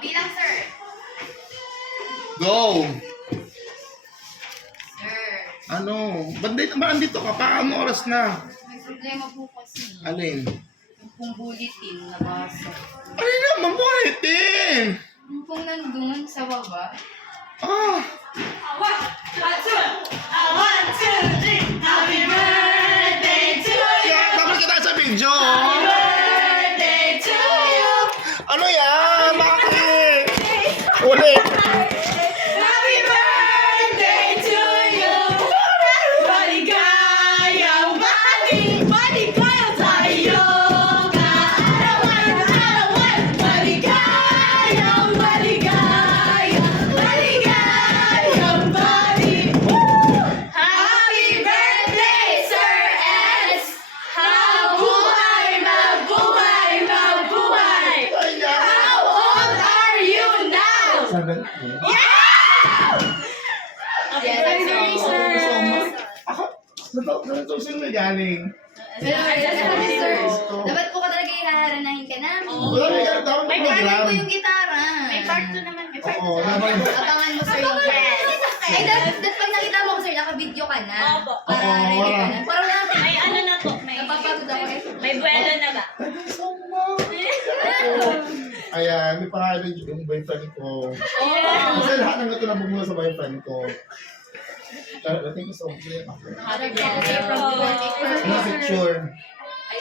bilang, sir. Go! Sir. Ano? Ba't andito ka pa? Ano oras na? May problema po kasi. Alin? Yung pong bulletin nabasa. Ano naman mo itin? Yung pong nandun sa baba. Ah! Happy birthday to Kaya dapat kita sa video! birthday to you. Ano yan? Bakit? Ulit! Happy birthday to you. Maligayang maligayang tayo. Kaarawan, maligayang Happy birthday, Sir S. Mabuhay! How old are you now? 7. Yes, I'm sorry, sir. Ako? Natutusin na galing. Sir, dapat po ka talaga ihaharanahin ka namin. Wala may ganun dapat May program. part po yung gitara. May part 2 naman. May part 2 Oo, naman. Abangan mo, sir, yung part. Ay, dapat pag nakita mo ko, sir, naka-video ka na. Opo. Para Oo, ready ka wala. na. Parang natin. May ano na po. Napapagod ako eh. May buwelo na ba? Ayan, may pangalan yung boyfriend ko. Kasi lahat ng ito nabugmula sa boyfriend ko. Thank you so much. Happy birthday from the birthday first. Mga picture.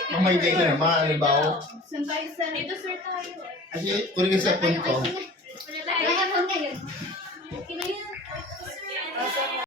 Ang may day ka naman, halimbawa. Saan tayo, sir? Dito sir tayo. Kasi, kunin ka sa phone ko. Wala tayo.